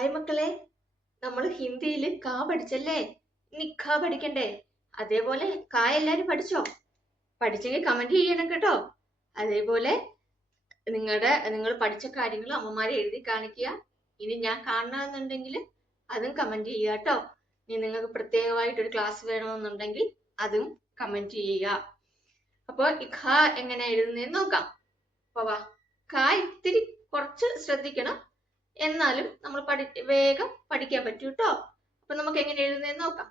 Hi മക്കളെ. നമ്മൾ ഹിന്ദിയിൽ കാ പഠിച്ചല്ലേ? ഇനി ഖ പഠിക്കണ്ടേ? അതേപോലെ കാ എല്ലാരും പഠിച്ചോ? പഠിച്ചെങ്കിൽ കമന്റ് ചെയ്യണം കേട്ടോ. അതേപോലെ നിങ്ങളുടെ നിങ്ങൾ പഠിച്ച കാര്യങ്ങൾ അമ്മമാരെ എഴുതി കാണിക്കുക. ഇനി ഞാൻ കാണണമെന്നുണ്ടെങ്കിൽ അതും കമന്റ് ചെയ്യുക കേട്ടോ. ഇനി നിങ്ങൾക്ക് പ്രത്യേകമായിട്ടൊരു ക്ലാസ് വേണമെന്നുണ്ടെങ്കിൽ അതും കമന്റ് ചെയ്യുക. അപ്പോൾ ഖ എങ്ങനെ എഴുതുന്നതെന്ന് നോക്കാം. അപ്പൊ വാ ഖ ഇത്തിരി കുറച്ച് ശ്രദ്ധിക്കണം. എന്നാലും നമ്മൾ പഠി വേഗം പഠിക്കാൻ പറ്റൂ കേട്ടോ അപ്പൊ നമുക്ക് എങ്ങനെ എഴുതുന്നതെന്ന് നോക്കാം.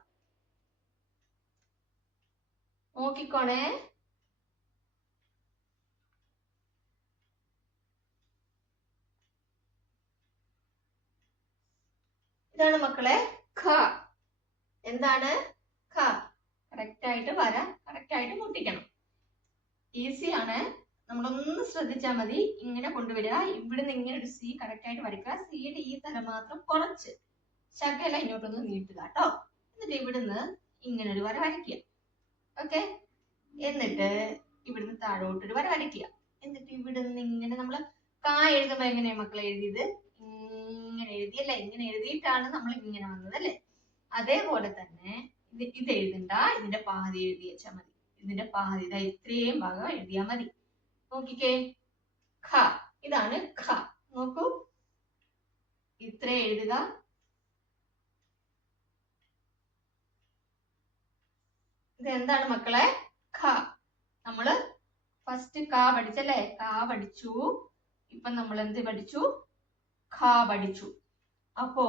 നോക്കിക്കോണേ. ഇതാണ് മക്കളെ ഖ. എന്താണ്? ഖ. കറക്റ്റ് ആയിട്ട് വര കറക്റ്റ് ആയിട്ട് മുട്ടിക്കണം. ഈസി ആണ്. നമ്മളൊന്ന് ശ്രദ്ധിച്ചാൽ മതി ഇങ്ങനെ കൊണ്ടുവരിക. ഇവിടുന്ന് ഇങ്ങനെ ഒരു സി കറക്റ്റ് ആയിട്ട് വരയ്ക്കുക. സിയുടെ ഈ തല മാത്രം കുറച്ച്. ശകല ഇങ്ങോട്ടൊന്ന് നീട്ടുക കേട്ടോ. എന്നിട്ട് ഇവിടുന്ന് ഇങ്ങനെ ഒരു വര വരയ്ക്കുക. ഓക്കെ എന്നിട്ട് ഇവിടുന്ന് താഴോട്ടൊരു വര വരയ്ക്കുക. എന്നിട്ട് ഇവിടുന്ന് ഇങ്ങനെ നമ്മൾ കാ എഴുതുമ്പോ എങ്ങനെയാ മക്കളെ എഴുതിയത്? ഇങ്ങനെ എഴുതിയല്ലേ? ഇങ്ങനെ എഴുതിയിട്ടാണ് നമ്മൾ ഇങ്ങനെ വന്നത് അല്ലേ? അതേപോലെ തന്നെ ഇത് ഇത് എഴുതണ്ട. ഇതിന്റെ പാതി എഴുതി വെച്ചാൽ മതി. ഇതിന്റെ പാതി ഇതാ ഇത്രയും ഭാഗം എഴുതിയാൽ മതി. നോക്കിക്കേ. ഖ. ഇതാണ് ഖ. നോക്കൂ. ഇത്ര എഴുതുക. ഇതെന്താണ് മക്കളെ? ഖ. നമ്മൾ ഫസ്റ്റ് ക പഠിച്ചല്ലേ? ക പഠിച്ചു. ഇപ്പൊ നമ്മൾ എന്ത് പഠിച്ചു? ഖ പഠിച്ചു. അപ്പോ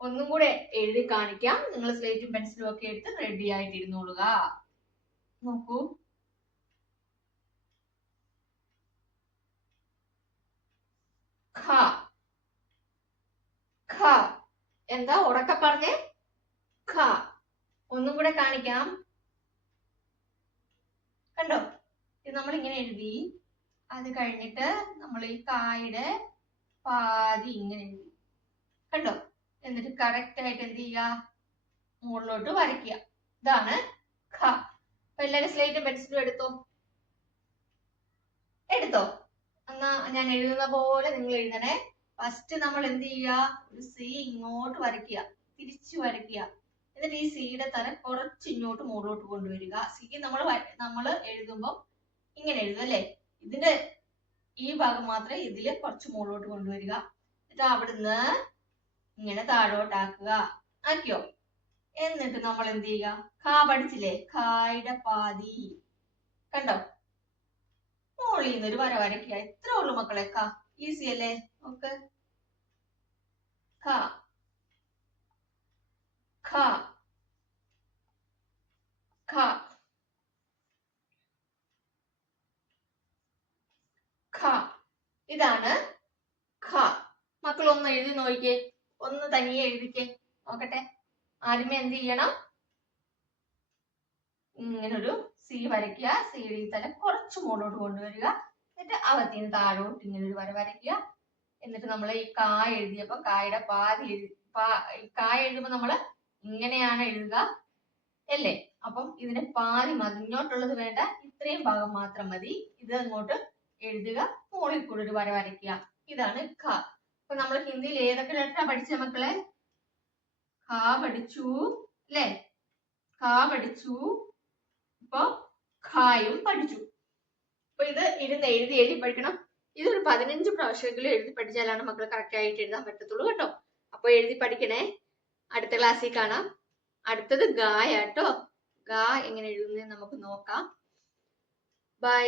ഒന്നും കൂടെ എഴുതി കാണിക്കാം. നിങ്ങൾ സ്ലേറ്റും പെൻസിലും ഒക്കെ എടുത്ത് റെഡി ആയിട്ട് ഇരുന്നോളുക. നോക്കൂ ഖ ഖ എന്താ? ഉറക്കെ പറഞ്ഞേ. ഖ. ഒന്നും കൂടെ കാണിക്കാം. കണ്ടോ? ഇത് നമ്മൾ ഇങ്ങനെ എഴുതി. അത് കഴിഞ്ഞിട്ട് നമ്മൾ ഈ കായുടെ പാതി ഇങ്ങനെ എഴുതി. കണ്ടോ? എന്നിട്ട് കറക്റ്റ് ആയിട്ട് എന്ത് ചെയ്യുക? മുകളിലോട്ട് വരയ്ക്കുക. ഇതാണ് ഖ. അപ്പൊ എല്ലാരും സ്ലേറ്റും പെൻസിലും എടുത്തോ? എടുത്തോ. എന്നാ ഞാൻ എഴുതുന്ന പോലെ നിങ്ങൾ എഴുതണേ. ഫസ്റ്റ് നമ്മൾ എന്ത് ചെയ്യുക? ഒരു സി ഇങ്ങോട്ട് വരയ്ക്കുക. തിരിച്ചു വരയ്ക്കുക. എന്നിട്ട് ഈ സിയുടെ തല കുറച്ച് ഇങ്ങോട്ട് മുകളിലോട്ട് കൊണ്ടുവരിക. സി നമ്മൾ നമ്മൾ എഴുതുമ്പോൾ ഇങ്ങനെ എഴുതും അല്ലേ? ഇതിന്റെ ഈ ഭാഗം മാത്രം ഇതിൽ കുറച്ച് മുകളിലോട്ട് കൊണ്ടുവരിക. എന്നിട്ട് അവിടുന്ന് ഇങ്ങനെ താഴോട്ടാക്കുക ആക്കിയോ? എന്നിട്ട് നമ്മൾ എന്ത് ചെയ്യുക? കാ പഠിച്ചില്ലേ? കായുടെ പാതി. കണ്ടോ? നിന്ന് ഒരു വര വരയ്ക്കുക. ഇത്രേ ഉള്ളൂ മക്കളെ? കാ. ഈസി അല്ലേ? നോക്ക് ഖ. ഖ. ഖ. ഖ. ഇതാണ് ഖ. മക്കൾ ഒന്ന് എഴുതി നോക്കിക്കേ. ഒന്ന് തനിയെ എഴുതിക്കേ. നോക്കട്ടെ. ആദ്യമേ എന്ത് ചെയ്യണം? ഇങ്ങനൊരു സി വരയ്ക്കുക. സി ഈ തല കുറച്ച് മുകളിലോട്ട് കൊണ്ടുവരിക. എന്നിട്ട് അവത്തിന് താഴോട്ട് ഇങ്ങനെ ഒരു വര വരയ്ക്കുക. എന്നിട്ട് നമ്മൾ ഈ കാ എഴുതിയപ്പോ കായുടെ പാതി എഴുതി കാ എഴുതുമ്പോ നമ്മൾ ഇങ്ങനെയാണ് എഴുതുക അല്ലേ? അപ്പം ഇതിന് പാതി മതി. ഇങ്ങോട്ടുള്ളത് വേണ്ട. ഇത്രയും ഭാഗം മാത്രം മതി. ഇത് അങ്ങോട്ട് എഴുതുക. മുകളിൽ കൂടെ ഒരു വര വരയ്ക്കുക. ഇതാണ് ഖ. അപ്പൊ നമ്മൾ ഹിന്ദിയിൽ ഏതൊക്കെ ലെറ്ററാ പഠിച്ച മക്കളെ? ഖ പഠിച്ചു അല്ലേ? ഖ പഠിച്ചു. ഇപ്പൊ ഖായും പഠിച്ചു. അപ്പൊ ഇത് ഇരുന്ന് എഴുതി എഴുതി പഠിക്കണം. ഇതൊരു പതിനഞ്ച് പ്രാവശ്യമെങ്കിലും എഴുതി പഠിച്ചാലാണ് മക്കൾ കറക്റ്റ് ആയിട്ട് എഴുതാൻ പറ്റത്തുള്ളൂ കേട്ടോ. അപ്പൊ എഴുതി പഠിക്കണേ. അടുത്ത ക്ലാസ്സിൽ കാണാം. അടുത്തത് ഗായ കേട്ടോ ഗാ എങ്ങനെ എഴുതുന്നത് നമുക്ക് നോക്കാം. ബൈ